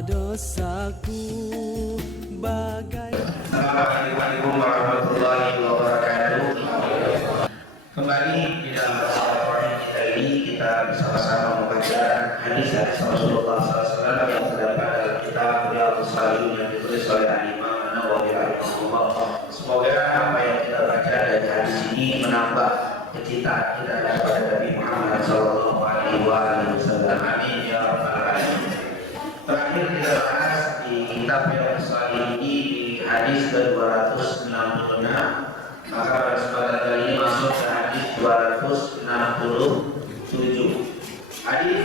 Dosa-dosaku bagai. Assalamualaikum warahmatullahi wabarakatuh. Kembali di dalam pertemuan kita ini kita bersama-sama membaca hadis-hadis Rasulullah SAW yang terdapat dalam kitab Riyadhus Shalihin yang ditulis oleh Imam An-Nawawi rahimahullah. Semoga apa yang kita baca dari hadis ini menambah kecintaan kita kepada Nabi Muhammad SAW. Amin ya rabbal alamin. Terakhir kita bahas di kitab Riyadhus Shalihin ini di hadis ke-266, maka pada kesempatan kali ini masuk ke hadis 267. Hadis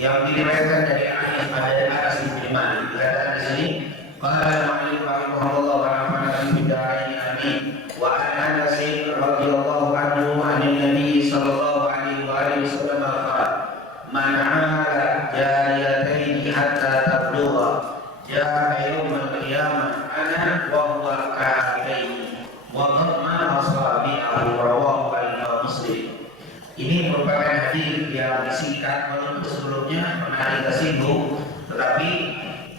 yang diriwayatkan dari Anas bin Malik. Dikatakan di sini, qala al-mu'allif rahimahullah wa nafa'ana bihi amin. Wa an Anas radhiyallahu anhu 'anil nabi sallallahu alaihi wasallam qala man 'amala jariyataini hatta tablugha ja'a yawmal qiyamah ana wa huwa ka'ataini wa dhamma asabi'ahu rawahu al-Imam Muslim. Ini merupakan hadis yang disingkat, walaupun sebelumnya pernah kita singgung, tetapi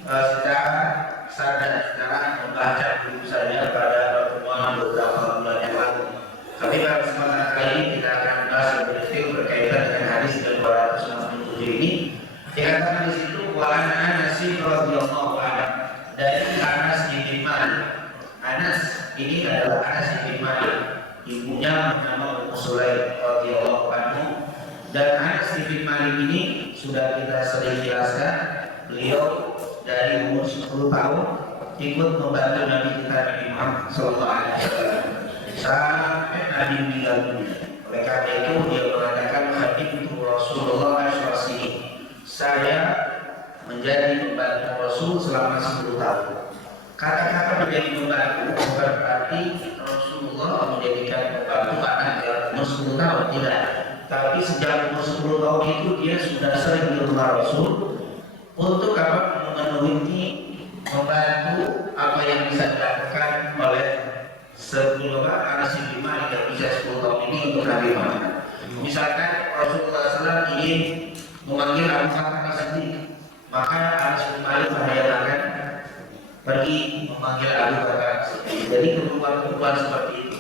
secara sadar, secara membaca dulu saja pada pertemuan beberapa bulan yang lalu. Tapi pada kesempatan kali ini kita akan membahas lebih detail berkaitan dengan hadis ke-267 ini. Dikatakan di situ wa an Anas radhiyallahu anhu, dari Anas bin Malik. Anas ini adalah Anas bin Malik, ibunya bernama Ummu Sulaim radhiyallahu anhu. Dan Anas bin Malik ini sudah kita sering jelaskan, beliau dari umur 10 tahun ikut membantu Nabi kita Nabi Muhammad sallallahu alaihi wasallam sampai Nabi meninggal dunia. Oleh karena itu dia mengatakan hadits Rasulullah SAW, saya menjadi pembantu Rasul selama 10 tahun. Kata-kata menjadi pembantu bukan berarti Rasulullah menjadikan pembantu anak yang umur 10 tahun, tidak. Tapi sejak umur 10 tahun itu dia sudah sering di rumah Rasul untuk apa? Memenuhi, membantu apa yang bisa dilakukan oleh 10 Anas bin Malik yang bisa 10 tahun ini untuk Nabi Muhammad. Misalkan Rasulullah SAW ingin memanggil Abu Bakar As-Siddiq, maka Anas bin Malik menghayalkan pergi memanggil Abu Bakar As-Siddiq. Jadi keperluan-keperluan seperti itu.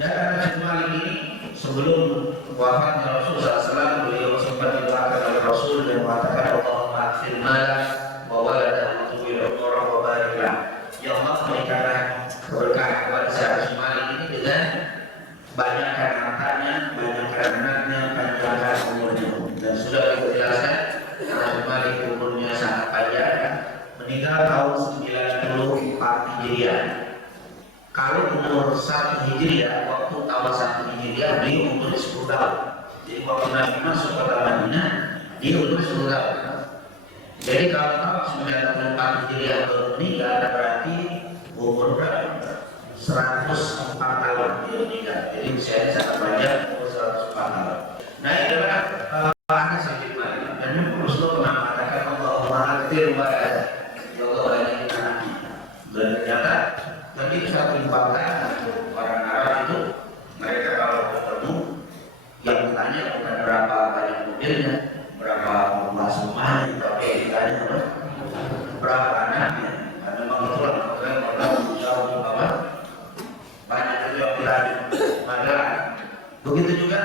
Dan Anas bin Malik ini sebelum wafatnya Rasulullah SAW, beliau sempat didoakan oleh Rasul dan mengatakan Allahumma aghfir malah wa waladahu tuwil umurah wa bariklah. Ya Allah, berikanlah keberkahan kepada Anas bin Malik ini dengan banyakkan hartanya, banyakkan anaknya, panjangkan umurnya. Dan sudah kita jelaskan Anas bin Malik umurnya sangat panjang, meninggal tahun 94 Hijriah. Kalau umur 1 Hijriah, waktu tahun 1 Hijriah beliau umur 10 tahun. Jadi waktu Nabi masuk ke Madinah, dia umur 10 tahun. Jadi kalau tahun 94 Hijriah baru meninggal, berarti umur berapa? 104 tahun dia meninggal. Jadi usianya sangat panjang, umur 104 tahun. Nah ini adalah Anas bin Malik. Dan Rasulullah pernah mengatakan Allahumma aghfir malah, ya Allah banyakin anaknya. Dan ternyata tadi satu fakta orang Arab itu, mereka kalau bertemu yang bertanya bukan berapa banyak mobilnya, berapa rumahnya, tapi ditanya berapa anaknya. Karena memang itulah orang jauh di bawah banyak itu yang ditanya. Maka begitu juga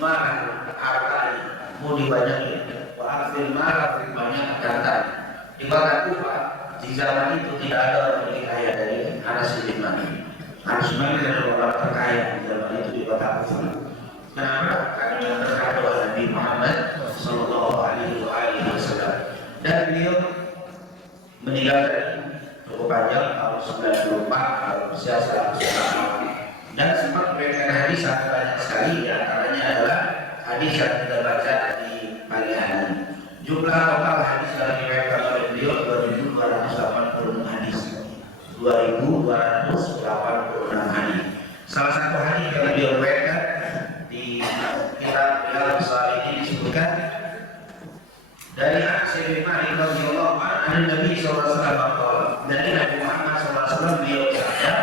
marah hartanya mau dibanyakin, wa'afil marah banyak hartanya. Di kota Kufah di zaman itu tidak ada orang lebih kaya dari Anas bin Malik. Anas bin Malik adalah orang terkaya di zaman itu di kota Kufah. Kenapa? Karena yang terkaya 194 atau usia 100 tahun. Dan sempat meriwayatkan hadis sangat banyak sekali, di antaranya adalah hadis yang kita baca di pagi hari. Jumlah total hadis yang diriwayatkan oleh beliau 2.286 hadis. 2.286 hadis. Salah satu hadis yang beliau riwayatkan di kitab Riyadhus Shalihin disebutkan dari Anas bin Malik radhiyallahu anhu Nabi sallallahu alaihi wasallam, dari Nabi Muhammad sallallahu alaihi wasallam beliau bersabda,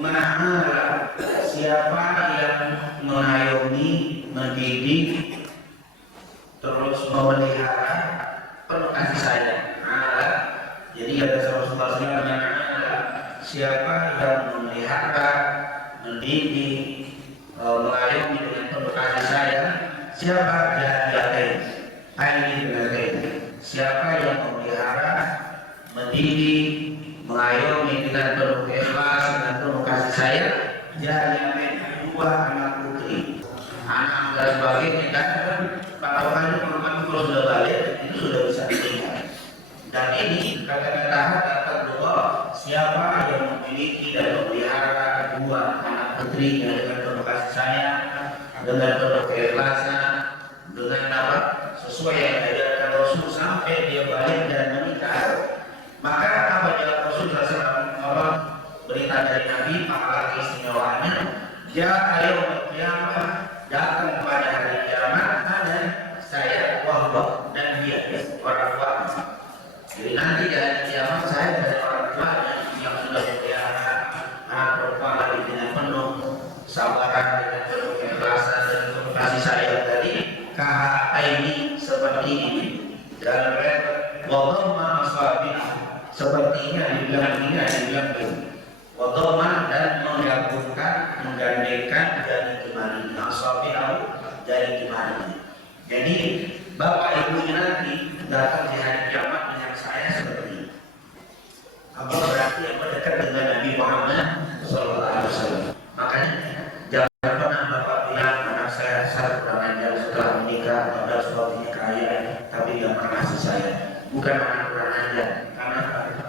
"Ma'ala siapa yang mengayomi, mendidik, terus memelihara penuh kasih sayang." Ma'ala, jadi ada Rasulullah sallallahu alaihi wasallam, siapa yang memelihara, mendidik, mengayomi dengan penuh kasih sayang, siapa siapa yang memelihara, mendidik, mengayomi dengan penuh ikhlas, dengan penuh kasih sayang, jadinya dua anak putri, anak dan sebagainya. Dan patokannya perempuan kalau sudah balik itu sudah bisa menikah. Dan ini kata-kata kata dua, siapa yang memiliki dan memelihara dua anak putrinya dengan penuh kasih sayang, dengan penuh keikhlasan, dengan apa sesuai yang diajarkan Rasul sampai dia balik dan menikah, maka apa jalan Rasul SAW Allah berita dari Nabi pahala keistimewaannya, ya ayo kiamat, datang pada hari kiamat ada saya wahwa dan dia orang tua. Jadi nanti di hari kiamat saya dari orang tua yang sudah memelihara anak perempuan lagi dengan penuh sabaran, dengan penuh keikhlasan dan penuh kasih sayang tadi, kahata ini seperti ini dalam red wadoma maswabih, sepertinya dibilang ini, dibilang ini wadoma, dan menggabungkan, menggandengkan dari gimana maswabih dari gimana. Jadi bapak ibunya nanti datang di hari kiamat dengan saya seperti ini. Apa berarti apa dekat dengan Nabi Muhammad SAW. Makanya jangan pernah bapak bilang anak saya kurang ajar setelah menikah, padahal suaminya kaya tapi tidak pernah kasih saya. Bukan anak kurang ajar, karena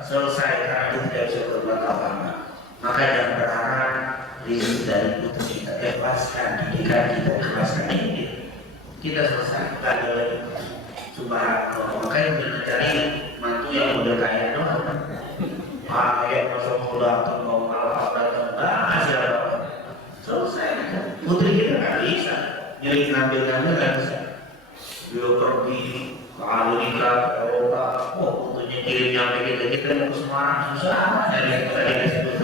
selesai karena itu tidak bisa berbuat apa-apa. Maka jangan berharap rezeki dari putri kita ikhlaskan, didikan kita ikhlaskan ini. Kita selesai, tidak ada lagi. Subhanallah. Makanya jangan cari mantu yang udah kaya doang. Kayak masuk muda atau mau apa kasih apa. Selesai. Putri kita nggak bisa. Jadi ngambil nggak bisa. Dia pergi ke Amerika, ke Eropa, putunya kirim nyampe kita mau ke Semarang susah. Dari yang tadi disebut.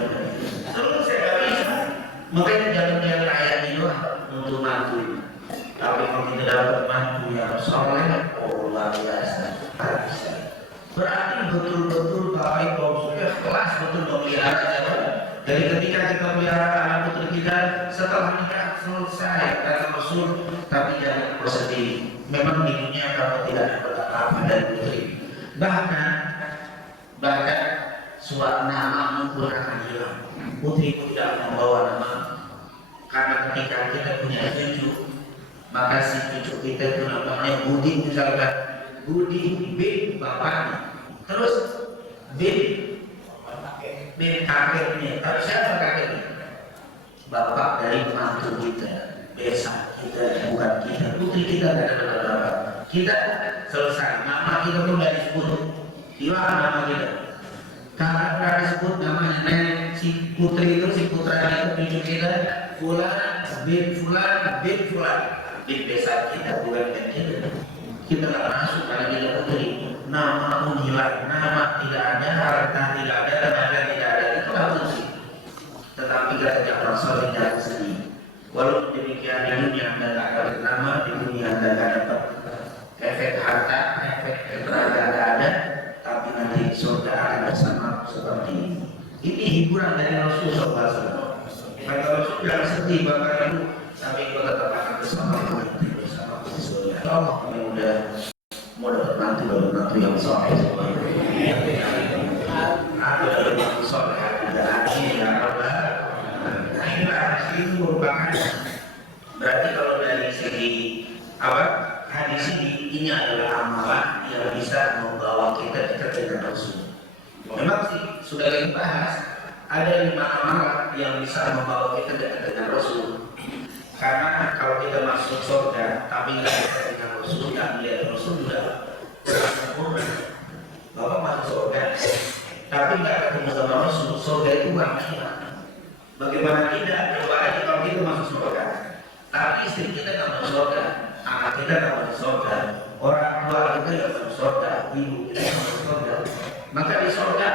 Selesai nggak bisa. Makanya jangan yang kaya ini doang untuk mantu. Tapi kalau kita dapat mantu yang soleh, luar biasa. Berarti betul-betul bapak ibu sudah kelas betul memelihara. Jadi ketika kita melihara anak putri kita setelah nikah selesai kata Rasul, tapi jangan bersedih. Memang di dunia kamu tidak dapat apa-apa dari putri. Bahkan suatu nama pun akan hilang. Putri pun tidak membawa nama. Karena ketika kita punya cucu, maka si cucu kita itu namanya Budi, misalkan Budi bin bapaknya, terus bin kakeknya. Tapi siapa kakeknya? Bapak dari mantu kita, besan kita, bukan kita. Putri kita tidak ada apa-apa. Kita selesai, nama kita pun tidak disebut. Hilang nama kita. Karena tidak disebut namanya nenek si putri itu, si putra itu, cucu kita, Fulan bin bin besan kita, bukan bin kita. Kita tidak masuk karena kita putri. Nama pun hilang, nama tidak ada, harta tidak ada, tenaga tidak ada, itulah putri. Tetapi kata Rasul tidak sedih. Walaupun demikian di dunia anda tidak dapat nama, di dunia anda tidak dapat efek harta, efek tenaga tidak ada, tapi nanti surga akan bersama seperti ini. Ini hiburan dari Rasulullah SAW. Kata Rasul jangan sedih bapak ibu, tapi kita tetap akan bersama surga. Allah yang udah mau dapat nanti yang soleh semuanya. Ada yang soleh, ada aji, ada apa? Nah inilah itu merupakan berarti kalau dari segi apa hadis ini adalah amalan yang bisa membawa kita dekat dengan Rasul. Memang sih sudah kita bahas ada 5 amalan yang bisa membawa kita dekat dengan Rasul. Karena kalau kita masuk surga tapi nggak dekat dengan Rasul, nggak melihat Rasul sudah sempurna. Bapak masuk surga tapi nggak ketemu sama Rasul, surga itu nikmat. Bagaimana tidak? Coba aja kalau kita masuk surga, tapi istri kita nggak masuk surga, anak kita nggak masuk surga, orang tua kita nggak masuk surga, ibu kita nggak masuk surga. Maka di surga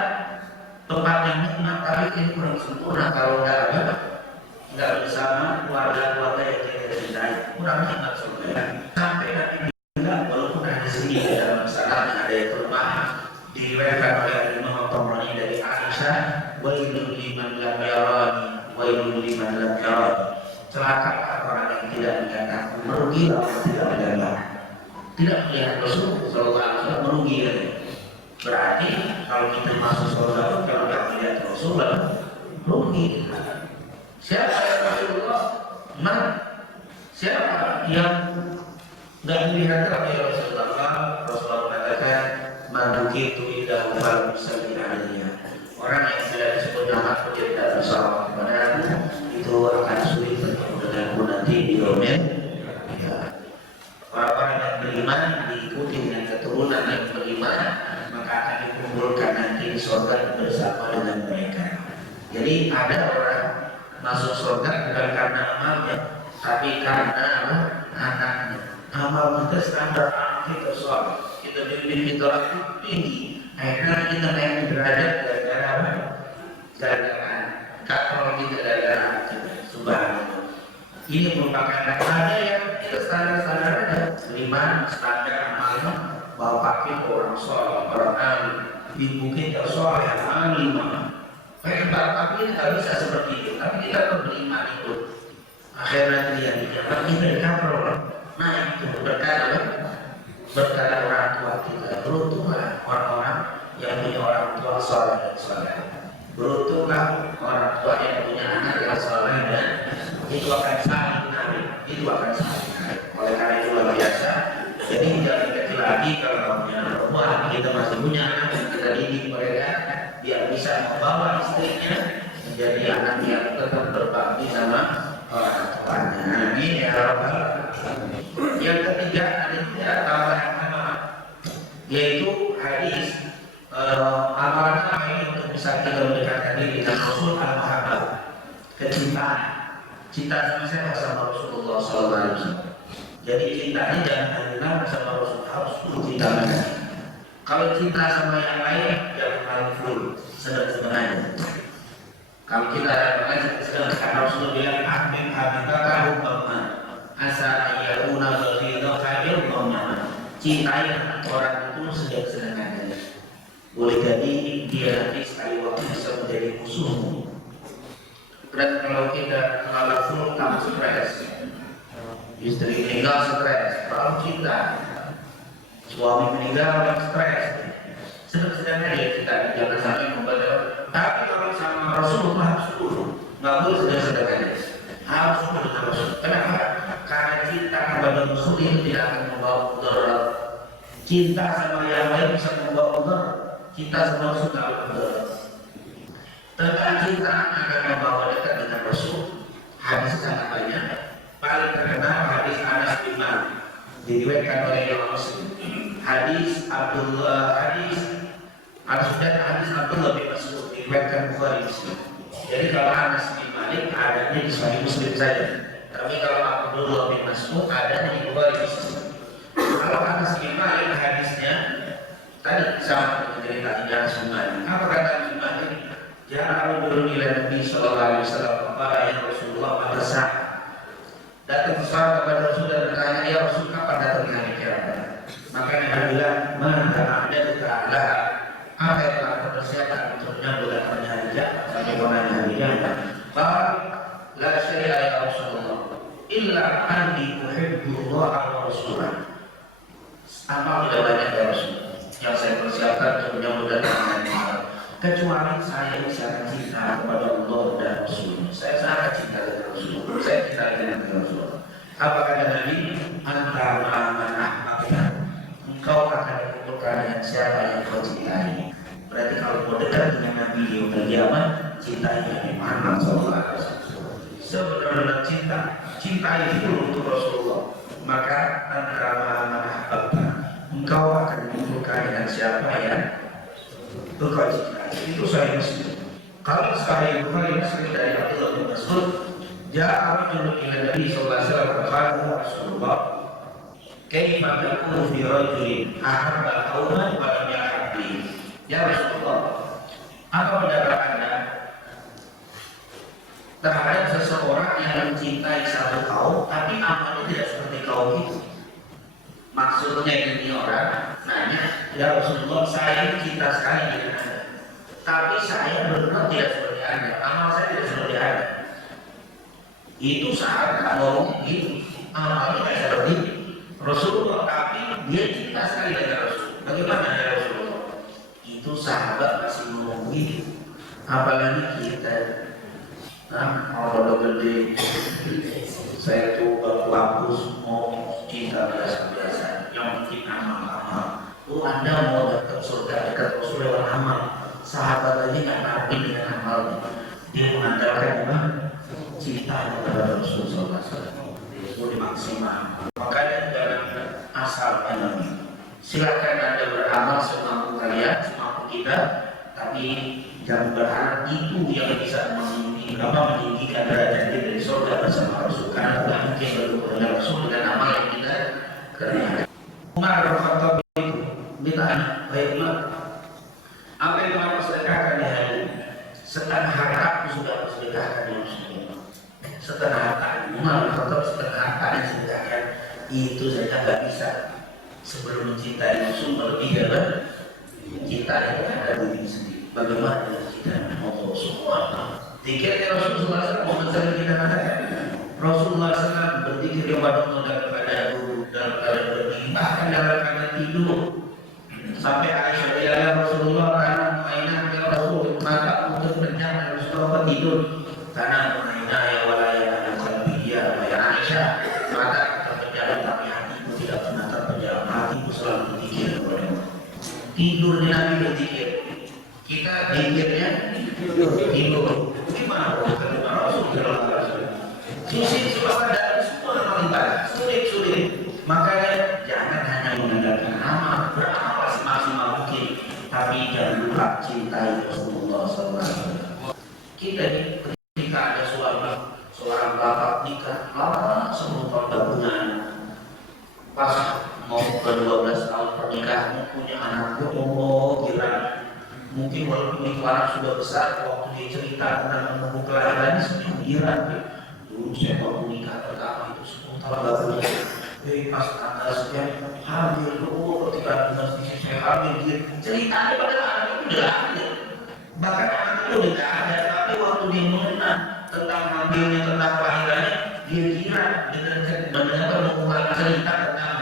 tempat yang nikmat tapi ini kurang sempurna kalau nggak bersama keluarga-keluarga yang kita cintai, kurang nikmat surga. Sampai nanti bilang walaupun ada sedikit dalam masalah ada yang kelemahan, diriwayatkan oleh Imam At-Tabrani dari Aisyah, wailul liman lam yarani, wailul liman lam yarani. Celaka orang yang tidak melihat aku, merugi orang tidak melihat. Tidak melihat Rasul sallallahu alaihi wasallam merugi. Berarti kalau kita masuk surga kalau tidak melihat Rasul merugi. Siapa yang Rasulullah? Siapa yang tidak melihat Rasulullah? Rasulullah mengatakan mandukitu idah wal musalli alaiya. Orang yang tidak disebut nama dia tidak bersalah kepada itu akan sulit bertemu denganku nanti di domen. Orang-orang yang beriman diikuti dengan keturunan yang beriman, maka akan dikumpulkan nanti di surga bersama dengan mereka. Jadi ada orang masuk surga bukan karena amalnya, tapi karena anaknya. Amal kita standar kita soal kita bimbing kita tinggi, akhirnya kita naik derajat gara-gara kalau kita gara-gara subhanallah. Ini merupakan ada yang kita standar-standar aja, beriman standar amalnya, bapak kita orang soleh, orang alim, ibu kita soleh, alim. Bapak kita nggak bisa seperti itu, tapi kita harus beriman itu. Akhirnya dia dijawab kita dikapal. Nah itu berkata orang tua kita, beruntunglah orang-orang yang punya orang tua soleh dan soleh. Beruntunglah orang tua yang punya anak yang soleh dan itu akan saling menarik, itu akan saling menarik. Oleh karena itu luar biasa. Jadi jangan kecil lagi kalau punya perempuan kita masih punya anak yang kita didik mereka biar bisa membawa istrinya menjadi anak yang tetap berbakti sama orang tuanya. Amin ya rabbal. Yang ketiga ada tambahan yaitu hadis amalan apa ini untuk bisa kita mendekatkan diri dengan Rasul al-Mahabbah, kecintaan, cinta sama siapa sama Rasulullah SAW. Jadi cintanya jangan hanya sama Rasul, harus full cinta mereka. Kalau cinta sama yang lain jangan terlalu full, sedang-sedang. Kalau kita ada sedang karena Rasulullah bilang amin abibaka hubbama asa ayyuna ghairu khair hubbama. Cintai orang itu sedang-sedang aja. Boleh jadi dia nanti sekali waktu bisa menjadi musuhmu. Dan kalau kita terlalu full kamu stres, istri meninggal stres, terlalu cinta, suami meninggal stres, sedang-sedang aja kita jangan sampai membaca. Tapi kalau sama Rasulullah harus dulu, nggak boleh sedang-sedang aja, harus dulu dengan Rasul. Kenapa? Karena cinta kepada Rasul itu tidak akan membawa mudarat. Cinta sama yang lain bisa membawa mudarat. Cinta sama Rasul tidak mudarat. Tentang cinta akan membawa dekat dengan Rasul. Hadis sangat banyak. Paling terkenal hadis Anas bin Malik diriwayatkan oleh Imam Muslim. Hadis Abdullah bin Mas'ud diriwayatkan Bukhari Muslim. Jadi kalau Anas bin Malik adanya di Sahih Muslim saja. Tapi kalau Abdullah bin Mas'ud adanya di Bukhari Muslim. Kalau Anas bin Malik hadisnya tadi sama dengan cerita Anas bin Malik. Apa kata Anas bin Malik? Jangan dulu ila Nabi sallallahu alaihi wasallam kepada ya Rasulullah pada saat datang seorang kepada Rasul dan bertanya, ya Rasul kapan datang hari kiamat? Maka Nabi bilang, mana ada ta'ala apa yang telah persiapkan untuk menyambut datangnya hari kiamat sampai menanya hari kiamat? Bahwa la syai'a ya Rasulullah illa anni uhibbullah wa rasulah. Apa tidak banyak ya Rasul yang saya persiapkan untuk menyambut datangnya hari kiamat, kecuali saya sangat cinta kepada Allah dan Rasul. Saya sangat cinta kepada Rasul. Saya cinta dengan Rasul. Apa kata Nabi? Antara amanah maka engkau akan dikumpulkan dengan siapa yang kau cintai. Berarti kalau mau dekat dengan Nabi di kiamat, cintai cintai dulu untuk Rasulullah, maka antara engkau akan dikumpulkan dengan siapa yang engkau cintai. Itu Sahih Muslim. Kalau Sahih Bukhari Muslim dari Abdullah bin Mas'ud, ja'a rajulun ila Nabi sallallahu alaihi wasallam qala Rasulullah, kaifa takunu fi rajulin ahabba qauman wa lam yahabbi. Ya Rasulullah, apa pendapat Anda terhadap seseorang yang mencintai satu kaum tapi amalnya tidak seperti kaum itu? Maksudnya ini orang nanya, ya Rasulullah, saya cinta sekali dengan Anda, tapi saya benar tidak seperti Anda, amal saya tidak seperti Anda. Itu sahabat ngomong gitu, amalnya tidak seperti Rasulullah, tapi dia cinta sekali dengan Rasul. Bagaimana ya Rasulullah? Itu sahabat masih ngomong gitu, apalagi kita. Nah, kalau gede, saya tuh baru hapus mau cinta biasa-biasa, yang penting amal-amal. Anda mau dekat surga, dekat Rasul lewat amal. Sahabat aja nggak ngerti dengan amalnya. Dia mengandalkan apa? Cinta kepada Rasul SAW. Itu dimaksimal. Makanya jangan asal pandang. Silakan Anda beramal semampu kalian, semampu kita, tapi jangan berharap itu yang bisa meninggikan derajat kita di surga bersama Rasul. Karena tidak mungkin bertemu dengan Rasul dengan amal yang kita kerjakan. Umar bin Khattab itu ditanya, baiklah, apa yang telah sedekahkan di hari ini? Setengah harta aku sudah sedekahkan di Rasulullah. Setengah harta, Umar bin Khattab setengah harta yang sedekahkan itu saja nggak bisa. Sebelum mencintai Rasul lebih dari cinta kepada diri sendiri. Bagaimana dengan kita mau semua? Dikirnya Rasulullah SAW mencari kita katakan, Rasulullah SAW berzikir kepada Allah dan kepada guru dalam keadaan berdiri, bahkan dalam keadaan tidur. Sampai Aisyah ya Rasulullah karena mainan ya Rasul, mata untuk berjalan Rasulullah tidur karena mainan ya walaya dan kalbiya ya Aisyah, mata terpejam tapi hatiku tidak pernah terpejam, hatiku selalu berzikir kepada Allah. Tidur di Nabi berzikir, kita zikirnya tidur. Gimana bukan Rasul sulit sebab dari semua amal ibadah sulit. Makanya jangan hanya mengandalkan amal, beramal semaksimal mungkin, tapi jangan lupa cintai Rasulullah SAW. Kita ini ketika ada seorang bapak nikah lama 10 tahun gabungan, pas mau ke 12 tahun pernikahan punya anaknya, gila. Mungkin walaupun itu anak sudah besar, waktu dia cerita tentang menunggu kelahiran senyum giran. Dulu saya baru nikah pertama itu 10 tahun lalu. Pas tanggal sekian hamil, ketika dengan istri saya hamil, dia ceritanya pada anak itu udah ada. Bahkan anak itu udah ada, tapi waktu dia mengenal tentang hamilnya, tentang kelahirannya, dia kira dengan mendengar mengulang cerita tentang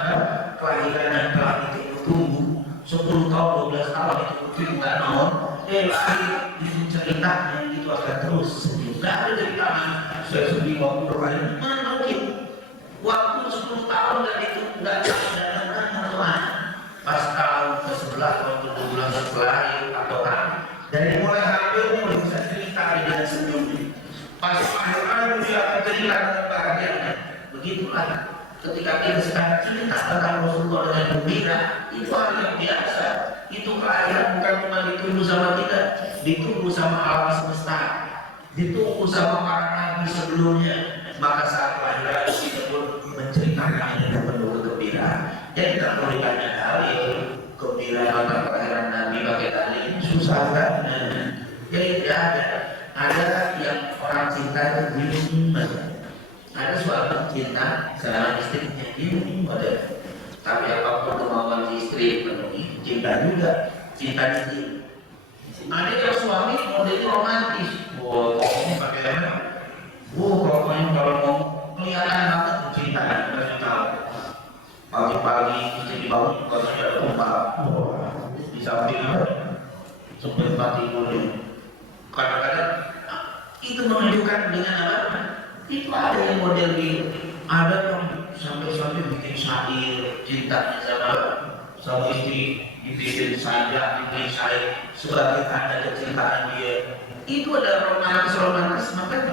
kelahiran yang telah ditunggu 10 tahun, 12 tahun itu nggak nol. Lahir di ceritanya itu akan terus sedih. Nggak ada ceritanya saya sedih waktu berlahir. Mana mungkin? Waktu 10 tahun dan itu nggak ada Tuhan. Pas tahun ke-11 tahun ke-12 lahir atau dari mulai hamil mulai bisa cerita dengan senyum. Pas lahir dia akan cerita dengan bahagianya. Begitulah. Ketika kita sekarang cerita tentang Rasulullah dengan gembira, itu hal yang biasa. Itu kelahiran bukan cuma ditunggu sama kita, ditunggu sama alam semesta, ditunggu sama para nabi sebelumnya. Maka saat kelahiran kita pun menceritakan dengan penuh kegembiraan. Jadi tidak perlu ditanya hal itu gembira tentang kelahiran nabi pakai tali ini susah kan? Jadi tidak ada yang orang cinta itu bingung saja. Ada suami cinta sama istrinya bingung ada. Tapi apapun kemauan istri penuhi, cinta juga, cinta istri. Ada yang suami modelnya romantis. Wah, ini pakai apa? Pokoknya kalau mau kelihatan banget cinta, kita tahu. Pagi-pagi istri dibangun, kalau ada tempat, di samping sampai mati mulut. Kadang-kadang itu menunjukkan dengan apa? Itu ada yang model gitu, ada yang sampai bikin syair cintanya sama istri, dibikin saja, dibikin syair sebagai tanda kecintaan dia. Itu ada romantis, maka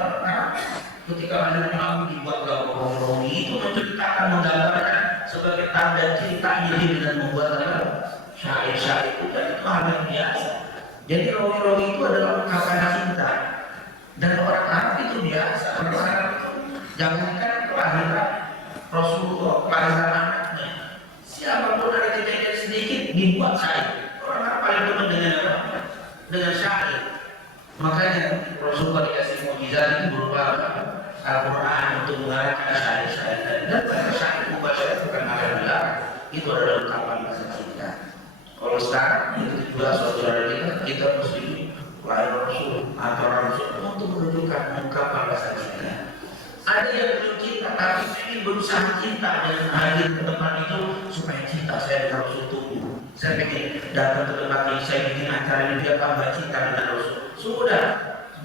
Ketika ada Nabi dibuatlah romi itu menceritakan, menggambarkan sebagai tanda cintanya dia dengan membuat apa? Syair-syair itu, dan itu hal yang biasa. Jadi romi-romi itu adalah ungkapan cinta, dan orang Arab itu biasa. Orang Arab itu jangankan kelahiran Rasulullah, kelahiran anaknya, siapapun ada kejadian sedikit dibuat syair. Orang Arab paling demen dengan apa? Dengan syair. Makanya Rasulullah dikasih mukjizat itu berupa Al-Quran untuk mengarahkan syair-syair, dan syair mubasyair bukan hal yang dilarang. Itu adalah ungkapan bahasa cinta. Kalau sekarang itu juga saudara kita mesti lahir Rasul atau Rasul untuk menunjukkan ungkapan bahasa cinta. Ada yang belum cinta tapi ingin berusaha cinta dan hadir ke tempat itu supaya cinta saya dengan Rasul tumbuh. Saya ingin datang ke tempat ini, saya bikin acara ini biar tambah cinta dengan Rasul. Sudah,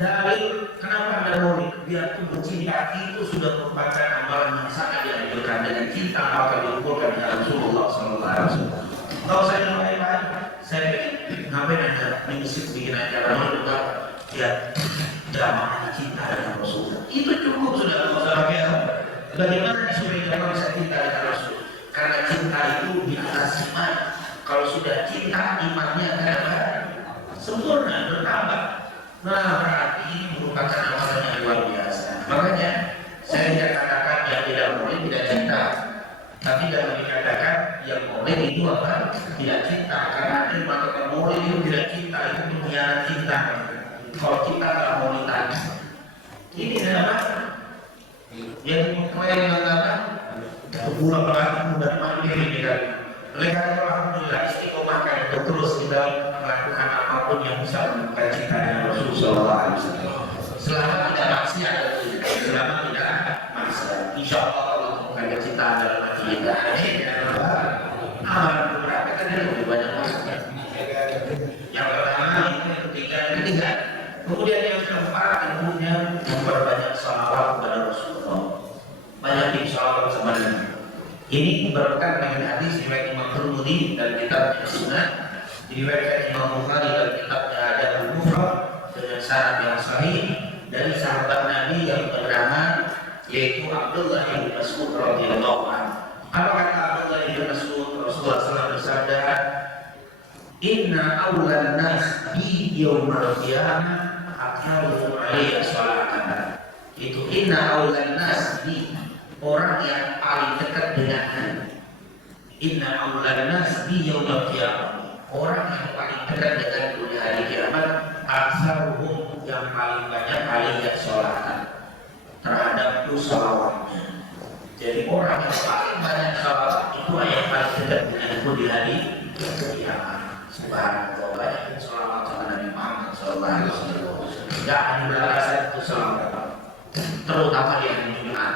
dalil kenapa Anda mau biar tumbuh cinta itu sudah merupakan amalan yang sangat dianjurkan. Dengan cinta maka diumpulkan dengan Rasulullah SAW. Kalau saya yang lain-lain, saya pikir ngapain Anda mengisi bikin acara juga ya drama cinta dengan Rasul. Itu cukup sudah, nggak usah pakai apa. Bagaimana supaya kita bisa cinta dengan Rasul? Karena cinta itu di atas iman. Kalau sudah cinta, imannya akan apa? Sempurna, bertambah. Nah, berarti ini merupakan amalan yang luar biasa. Makanya saya tidak katakan yang tidak boleh tidak cinta, tapi jangan dikatakan yang boleh itu apa? Tidak cinta. Karena ada yang mengatakan boleh itu tidak cinta, itu pengkhianat cinta. Kalau kita nggak mau ditanya, ini adalah yang mengklaim mengatakan kebulan pelaku dan mandiri tidak. Oleh karena itu alhamdulillah istiqomahkan untuk terus kita melakukan apapun yang bisa menunjukkan cinta dengan Rasulullah SAW. Selama tidak maksiat, selama tidak maksiat, insya Allah Allah menunjukkan cinta dalam hati kita. Amal beberapa kan lebih banyak maksiat. Yang pertama itu, yang ketiga, yang ketiga. Kemudian yang keempat, ilmunya memperbanyak salawat kepada Rasulullah. Banyak salawat kepada Nabi. Ini berkaitan dengan hadis riwayat Imam Tirmidzi dan kitab Sunan, diriwayatkan Imam Bukhari dan kitabnya Adabul Mufrad dengan sanad yang sahih dari sahabat Nabi yang bernama yaitu Abdullah bin Mas'ud radhiyallahu anhu. Apa kata Abdullah bin Mas'ud? Rasulullah SAW bersabda, "Inna awlan nas bi yaumil qiyamah aktsaruhum 'alayya salatan." Itu inna awlan nas bi, orang yang paling dekat dengannya. Inna awlan nas bi yaumil qiyamah, orang yang paling dekat dengan di hari kiamat, aktsaruhum, yang paling banyak aliyah sholatan, terhadapku sholawatnya. Jadi orang yang paling banyak sholawat itu yang paling dekat denganku di hari kiamat. Subhanallah, banyak sholawat kepada Nabi Muhammad SAW. Tidak hanya balasan itu sholawat, terutama di hari Jumat.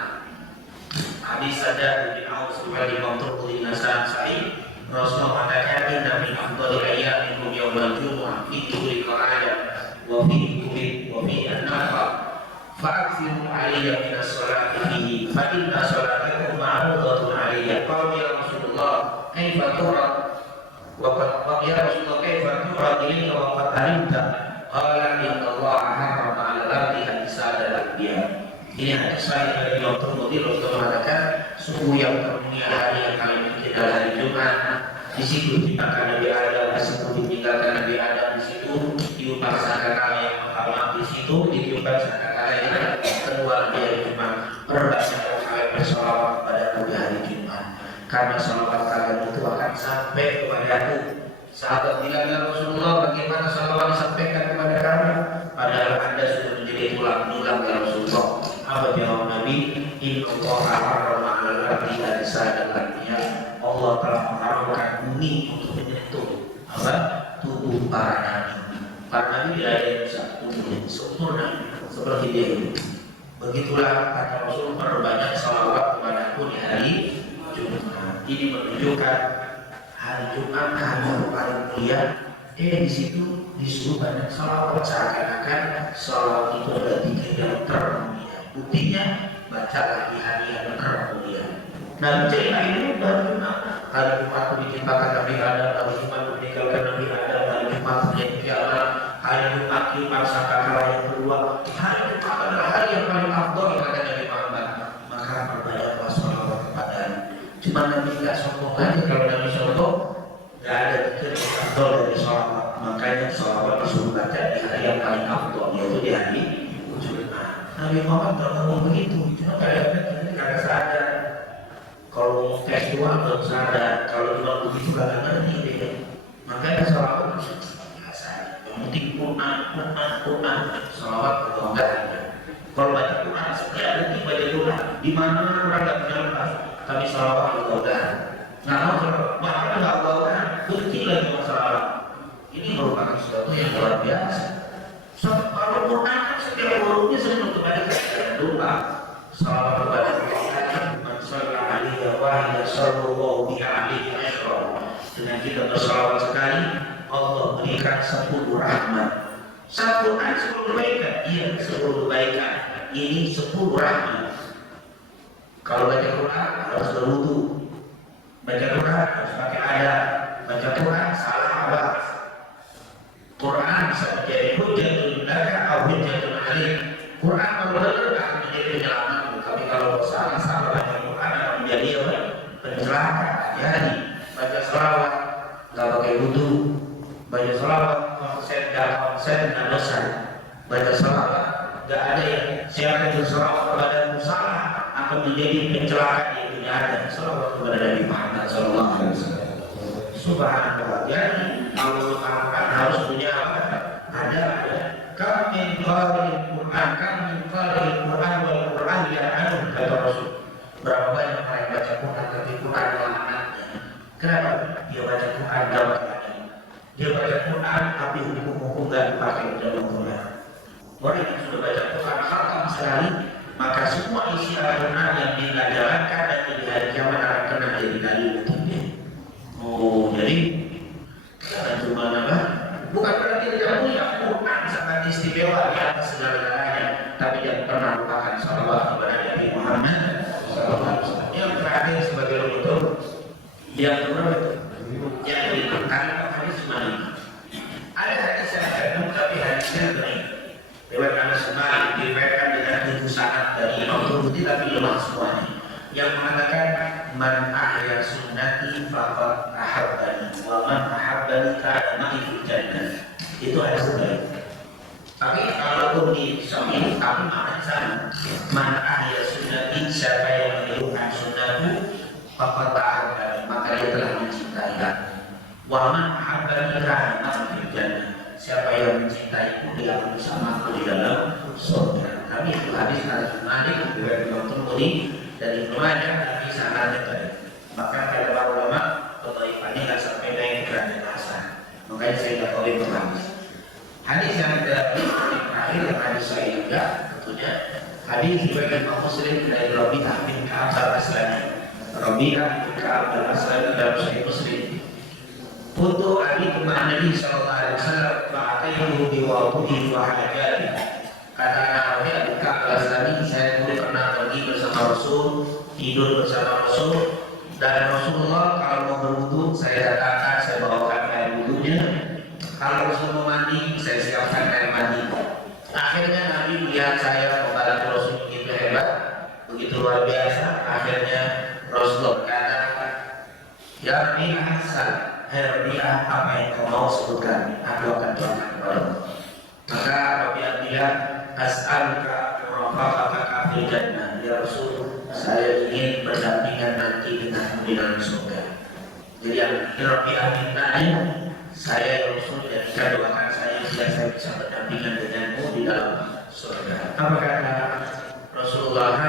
Hadis saja bin Aus riwayat Imam Tirmidzi nasan sahih, Rasulullah mengatakan inna min afdali ayyamikum yaumul jumu'ah fi kulli qa'adah wa fi kulli wa fi an-nafar fa'aksiru 'alayya min as-salati fihi fa inna salatakum ma'rudatun 'alayya. Qala ya Rasulullah kaifa turad wa qad ya Rasulullah kaifa turad ilayka wa qad alimta? Qala inna Allah harrama 'ala al-ardi hadisada al-anbiya. Ini hadis sahih dari Imam Tirmidzi. Rasulullah mengatakan sungguh yang termulia hari yang kalian bikin adalah hari Jumat. Di situ diciptakan Nabi Adam, di situ ditinggalkan Nabi Adam, di situ diupah sangkakala yang pertama, di situ ditiupkan sangkakala yang kedua di hari Jumat. Perbanyak kalian bersolawat pada hari Jumat, karena solawat kalian itu akan sampai kepadaku. Sahabat bilang, ya Rasulullah, bagaimana salawat disampaikan kepada kami? Padahal Anda sudah menjadi tulang-tulang ya Rasulullah. Apa jawab Nabi? Inna Allah harrama 'alal ardi hadisada al-anbiya. Allah telah mengharamkan bumi untuk menyentuh apa? Tubuh para nabi. Para nabi tidak ada yang bisa tubuhnya sempurna seperti dia ini. Begitulah kata Rasul, perbanyak salawat kepada aku di hari Jumat. Ini menunjukkan hari Jumat hari yang paling mulia. Di situ disuruh banyak salawat, seakan-akan salawat itu adalah tiga yang termulia. Buktinya bacalah di hari yang termulia. Nah, cerita ini baru hari Jumat diciptakan Nabi Adam, hari Jumat meninggalkan Nabi Adam, hari Jumat menjadi kiamat, hari Jumat sangkakala yang kedua. Hari Jumat adalah hari yang paling afdal pada nggak sombong aja. Kalau Nabi sombong, nggak ada zikir afdal dari sholawat. Makanya sholawat disuruh baca di hari yang paling afdal, yaitu di hari Jumat. Nabi Muhammad kalau ngomong begitu, cuma kadang-kadang kita nggak sadar. Kalau tes doang belum sadar, kalau cuma begitu gak ngerti deh. Makanya sholawat biasa. Yang penting Quran, sholawat atau enggak ada. Kalau baca Quran, setiap detik baca Quran, di mana orang nggak punya lepas, tapi sholawat juga udah. Nah, kalau bahkan nggak udah, berhenti lagi masalah. Ini merupakan sesuatu yang luar biasa. Kalau Quran kan setiap hurufnya sering untuk baca doa. Sholawat kepada dengan kita bersalawat sekali, Allah berikan 10 rahmat. 10 kebaikan, iya 10 kebaikan. Ini 10 rahmat. Kalau baca Quran harus berwudu, baca Quran harus pakai adab, baca Quran salah abad. Quran bisa menjadi hujjatun laka atau hujjatun alaik. Quran kalau benar akan menjadi penyelamat, tapi kalau salah baca Quran akan menjadi pencelaka. Jadi baca selawat nggak pakai wudu, baca selawat konsen dan dosa. Baca selawat nggak ada yang siapa yang selawat kepada salah akan menjadi pencelaka di dunia ada. Selawat kepada Nabi Muhammad SAW. Subhanallah. Jadi Allah harus punya apa? Ada. Kam min qara'il Quran, kam min qara'il Quran wal Quran ya'anu, kata Rasul. Berapa banyak orang yang baca Quran tapi Quran melaknatnya. Kenapa? Dia baca Quran gak pakai. Dia baca Quran tapi hukum-hukum gak dipakai dalam Quran. Orang yang sudah baca Quran khatam sekali, maka semua isi Al-Quran yang dia jalankan dan di hari kiamat akan kena jadi dalil untuknya. Oh, jadi jangan cuma apa? Bukan berarti tidak punya Quran sangat istimewa di atas segala-galanya, tapi jangan pernah lupakan salawat kepada Nabi Muhammad SAW. Yang terakhir sebagai penutup, yang kedua, yang dikatakan hadis Malik. Ada hadis yang kandung tapi hadisnya baik. Lewat Anas Malik diriwayatkan dengan 7 sanad dari Imam Tirmidzi tapi lemah semuanya. Yang mengatakan man ahya sunnati faqad ahabbani wa man ahabbani kana ma'i fil jannah. Itu hadis baik. Tapi kalau di sahih tapi maknanya sama. Man ahya sunnati, siapa yang menghidupkan sunnahku faqad ahabbani, maka dia telah mencintai aku. Wa man ahabbani kana ma'i fil jannah. Siapa yang mencintaiku dia akan bersamaku di dalam surga. Tapi itu hadis Anas Malik dari Imam Tirmidzi dan Ibnu Majah tapi sanadnya baik. Maka kata para ulama kebaikannya nggak sampai naik ke derajat hasan. Makanya saya nggak boleh berhadis. Hadis yang terakhir yang hadis saya juga tentunya hadis riwayat Imam Muslim dari Rabi'ah bin Ka'ab al-Aslami. Rabi'ah bin Ka'ab al-Aslami dalam Sahih Muslim. Untuk Ali kepada Nabi Sallallahu Alaihi Wasallam ma'ataihu biwa'uhi wa hajati. Kata Nabi bin Ka'ab al-Aslami, saya dulu pernah pergi bersama Rasul, tidur bersama Rasul, dan Rasulullah kalau mau berwudu saya datangkan, saya bawakan air wudunya. Kalau Rasul mau mandi, saya siapkan air mandi. Akhirnya Nabi melihat saya membantu Rasul begitu hebat, begitu luar biasa. Akhirnya Rasulullah berkata, ya Rabi'ah Hasan, hai Rabi'ah, apa yang kau mau sebutkan, aku akan doakan kepadamu. Maka Rabi'ah bilang, as'aluka murafaqataka fil jannah. Ya Rasul, saya ingin berdampingan nanti denganmu di dalam surga. Jadi yang Rabi'ah mintanya, saya ya Rasul jadikan doakan saya biar saya bisa berdampingan denganmu di dalam surga. Apa kata Rasulullah?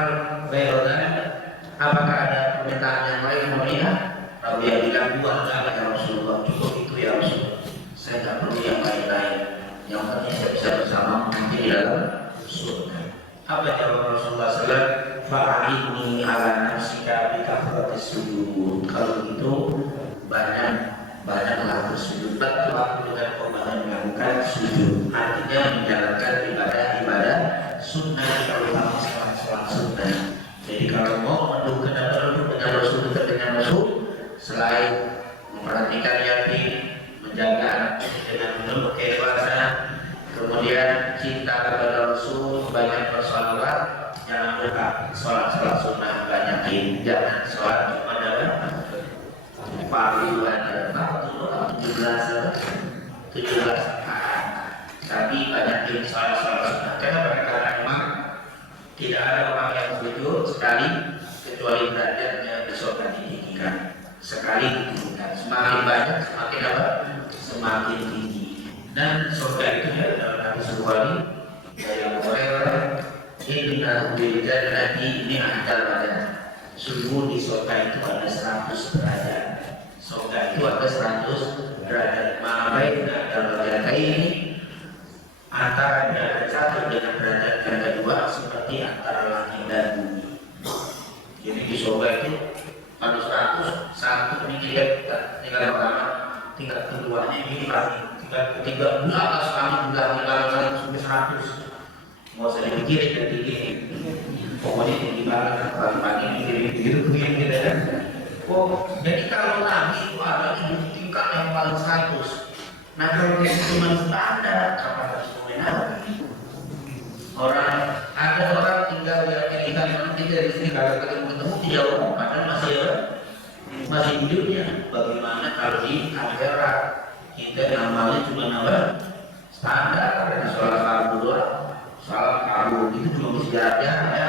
Apakah ada permintaan yang lain Rabi'ah? Rabi'ah bilang, dua enggak ya Rasulullah, cukup itu ya Rasul. Saya tak perlu yang lain-lain. Yang penting saya bisa bersamamu nanti di dalam surga. Apa jawab Rasulullah SAW? Fa'alini ala nafsika bikafratis sujud. Kalau begitu banyaklah bersujud. Bantu aku dengan banyak melakukan sujud. Artinya menjalankan ibadah-ibadah sunnah, terutama sholat sunnah. Jadi kalau mau mendukung dengan Rasul, dekat dengan Rasul, selain memperhatikan yatim, menjaga anak dengan penuh keikhlasan, kemudian cinta kepada Rasul, banyak bersolawat, jangan lupa sholat sunnah banyakin, jangan sholat cuma dalam 17 rakaat. Tapi banyak yang salah sunat. Kenapa? Karena memang tidak ada orang yang sujud sekali kecuali derajatnya disokan ditinggikan. Sekali ditinggikan, semakin banyak semakin apa? Semakin tinggi. Dan surga itu ya dalam hadis Bukhari dari Abu Hurairah, inna bil jannati mi'atal badan. Sungguh di surga itu ada 100 derajat. Surga itu ada 100 derajat. Ma'abain dalam derajat ini antara derajat satu dengan derajat yang kedua seperti antara langit dan bumi. Jadi di surga itu ada 100, satu ini tinggal pertama, tinggal keduanya ini lagi, tinggal ketiga atas kami tinggal sampai 100. Mau saya dipikirin dan tinggi, pokoknya tinggi banget pagi-pagi gitu begini gitu ya. Oh, jadi kalau Nabi itu ada di tingkat yang paling 100. Nah kalau yang cuma standar, kapan harus orang ada orang tinggal di Amerika nanti dari sini kalau ketemu jauh, padahal masih hidupnya. Bagaimana kalau di akhirat kita namanya cuma nama standar, ada sholat fardu doang, sholat fardu itu cuma sejarahnya ya,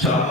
sholat